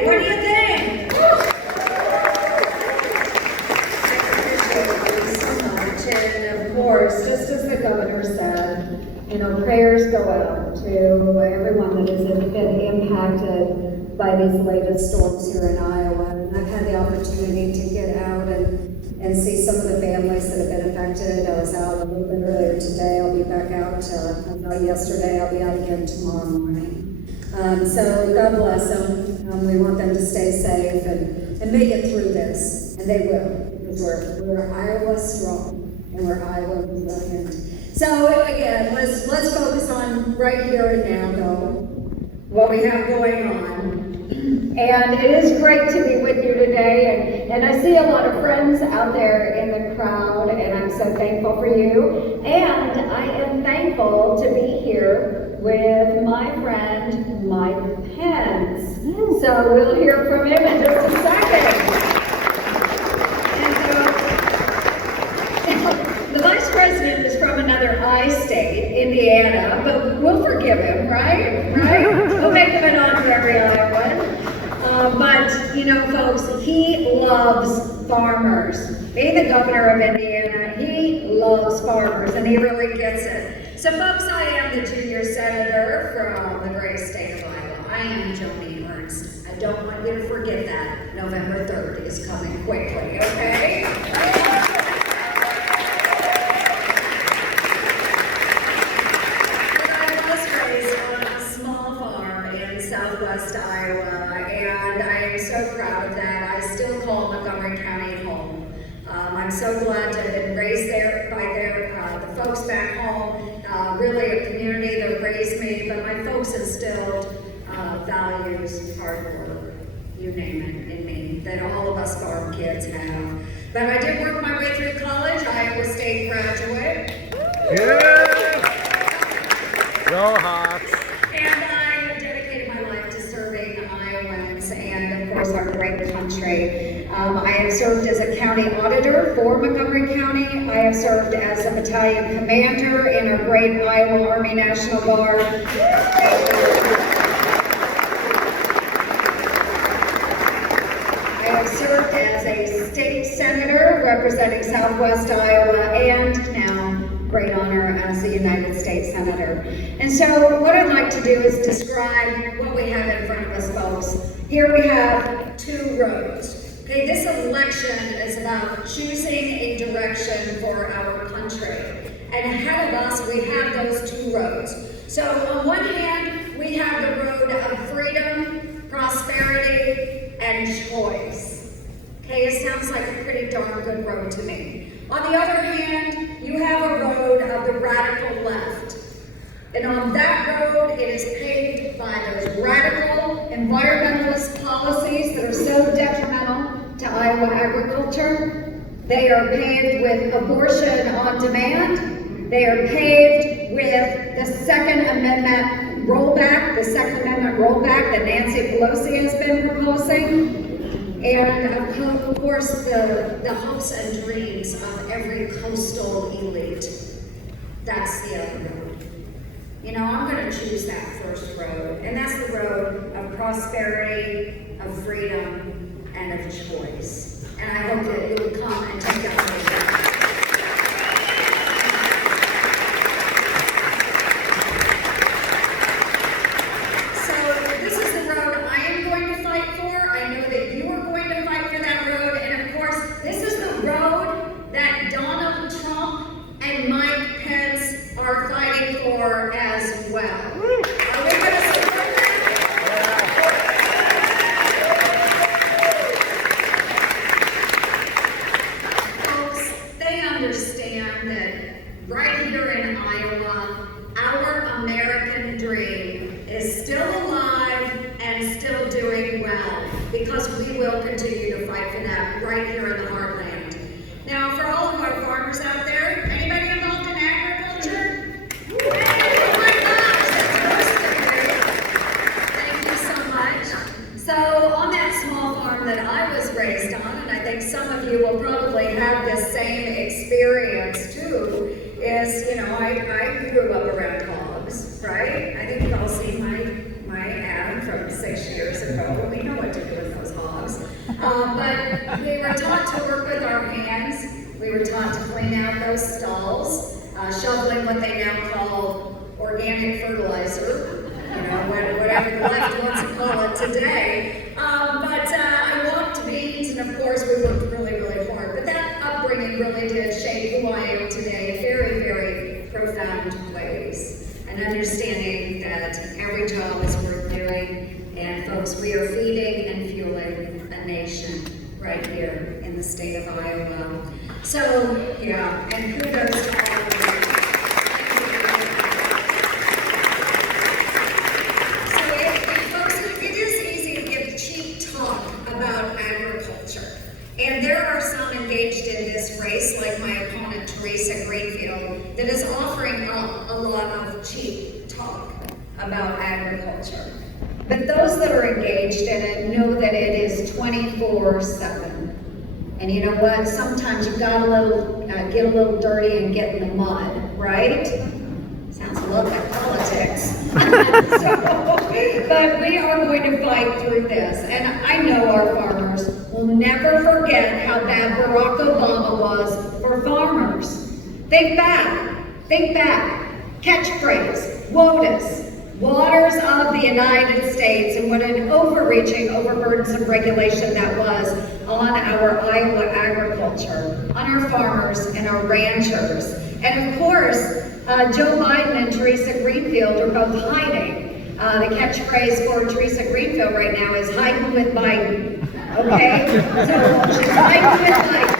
today. What do you think? Thank you so much. And of course, just as the governor said, prayers go out to everyone that has been impacted by these latest storms here in Iowa. And I've had the opportunity to get out and see some of the families that have been affected. I was out a little bit earlier today. I'll be back out, yesterday. I'll be out again tomorrow morning. So God bless them. We want them to stay safe and make it through this. And they will, because we're Iowa strong and we're Iowa resilient. So again, let's focus on right here and now, though, what we have going on. And it is great to be with you today, and I see a lot of friends out there in the crowd, and I'm so thankful for you. And I am thankful to be here with my friend Mike Pence. So we'll hear from him in just a second. The vice president is from another I state, Indiana, but we'll forgive him, right? We'll make him an honorary Iowan. But, folks, he loves farmers. Being the governor of Indiana, he loves farmers, and he really gets it. So, folks, I am the junior senator from the great state of Iowa. I am Joni Ernst. I don't want you to forget that. November 3rd is coming quickly, okay? Southwest Iowa, and I am so proud of that. I still call Montgomery County home. I'm so glad to have been raised there by the folks back home, really a community that raised me, but my folks instilled values, hard work, you name it, in me, that all of us farm kids have. But I did work my way through college, Iowa State graduate. Yeah! Go Hawks! And I dedicated my life to serving Iowans and, of course, our great country. I have served as a county auditor for Montgomery County. I have served as a battalion commander in our great Iowa Army National Guard. I have served as a state senator representing Southwest Iowa, and now great honor as a United States Senator. And so what I'd like to do is describe what we have in front of us, folks. Here we have two roads. Okay, this election is about choosing a direction for our country. And ahead of us, we have those two roads. So on one hand, we have the road of freedom, prosperity, and choice. Okay, it sounds like a pretty darn good road to me. On the other hand, you have a road of the radical left. And on that road, it is paved by those radical environmentalist policies that are so detrimental to Iowa agriculture. They are paved with abortion on demand. They are paved with the Second Amendment rollback that Nancy Pelosi has been proposing. And of course, the hopes and dreams of every coastal elite. That's the other road. I'm going to choose that first road, and that's the road of prosperity, of freedom, and of choice. And I hope that you will come and take that road. As well. Are we going to support that? Folks, they understand that right here in Iowa, our American dream is still alive and still doing well, because we will continue to fight for that right here in the heartland. Now, for all of our farmers out there, anybody involved in agriculture? So on that small farm that I was raised on, and I think some of you will probably have this same experience too, is, I grew up around hogs, right? I think you've all seen my ad from 6 years ago. We know what to do But we were taught to work with our hands. We were taught to clean out those stalls, shoveling what they now call organic fertilizer, whatever the left wants to call it today. But I walked beans, and of course we worked really, really hard. But that upbringing really did shape who I am today in very, very profound ways. And understanding that every job is worth doing. And folks, we are feeding and fueling a nation right here in the state of Iowa. So, yeah, and kudos to all of you. And there are some engaged in this race, like my opponent, Teresa Greenfield, that is offering up a lot of cheap talk about agriculture. But those that are engaged in it know that it is 24/7. And you know what? Sometimes you've got get a little dirty and get in the mud, right? Sounds a lot like politics. But we are going to fight through this. And I know our farmers will never forget how bad Barack Obama was for farmers. Think back. Catchphrase, WOTUS, Waters of the United States, and what an overreaching, overburdensome regulation that was on our Iowa agriculture, on our farmers and our ranchers. And of course, Joe Biden and Teresa Greenfield are both hiding. The catchphrase for Teresa Greenfield right now is hiding with Biden, okay? So she's hiding with Biden.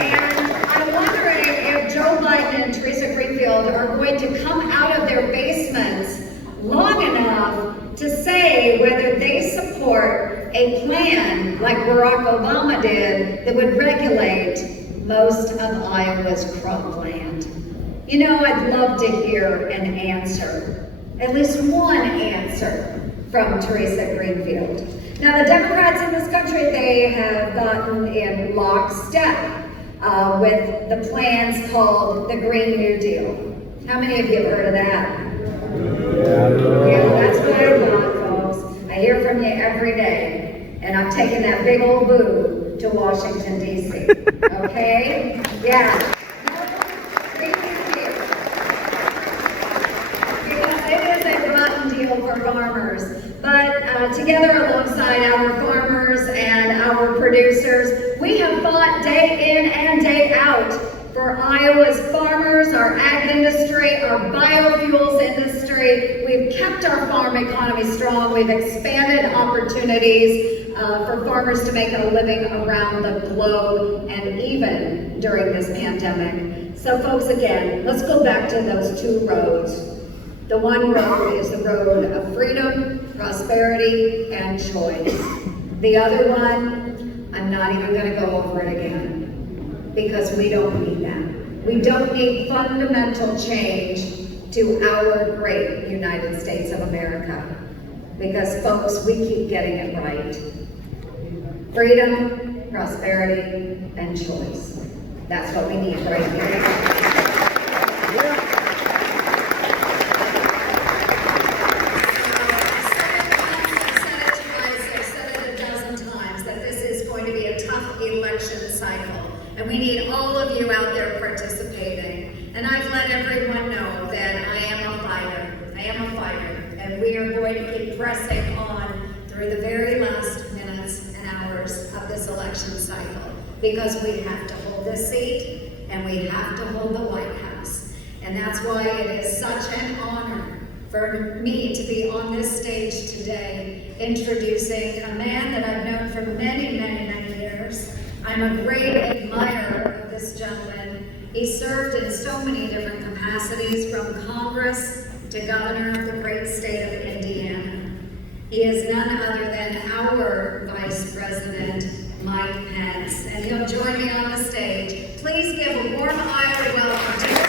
And I'm wondering if Joe Biden and Teresa Greenfield are going to come out of their basements long enough to say whether they support a plan like Barack Obama did that would regulate most of Iowa's cropland. I'd love to hear an answer, at least one answer from Teresa Greenfield. Now, the Democrats in this country, they have gotten in lockstep with the plans called the Green New Deal. How many of you have heard of that? Yeah, that's what I thought, folks. I hear from you every day, and I'm taking that big old boo to Washington, D.C. Okay? Yeah. For farmers, but together alongside our farmers and our producers, we have fought day in and day out for Iowa's farmers, our ag industry, our biofuels industry. We've kept our farm economy strong. We've expanded opportunities for farmers to make a living around the globe and even during this pandemic. So folks, again, let's go back to those two roads. The one road is the road of freedom, prosperity, and choice. The other one, I'm not even going to go over it again, because we don't need that. We don't need fundamental change to our great United States of America, because folks, we keep getting it right. Freedom, prosperity, and choice. That's what we need right here. Election cycle, and we need all of you out there participating. And I've let everyone know that I am a fighter, and we are going to keep pressing on through the very last minutes and hours of this election cycle, because we have to hold this seat and we have to hold the White House. And that's why it is such an honor for me to be on this stage today, introducing a man that I've known for many, many, many years. I'm a great admirer of this gentleman. He served in so many different capacities, from Congress to governor of the great state of Indiana. He is none other than our Vice President, Mike Pence, and he'll join me on the stage. Please give a warm Iowa welcome to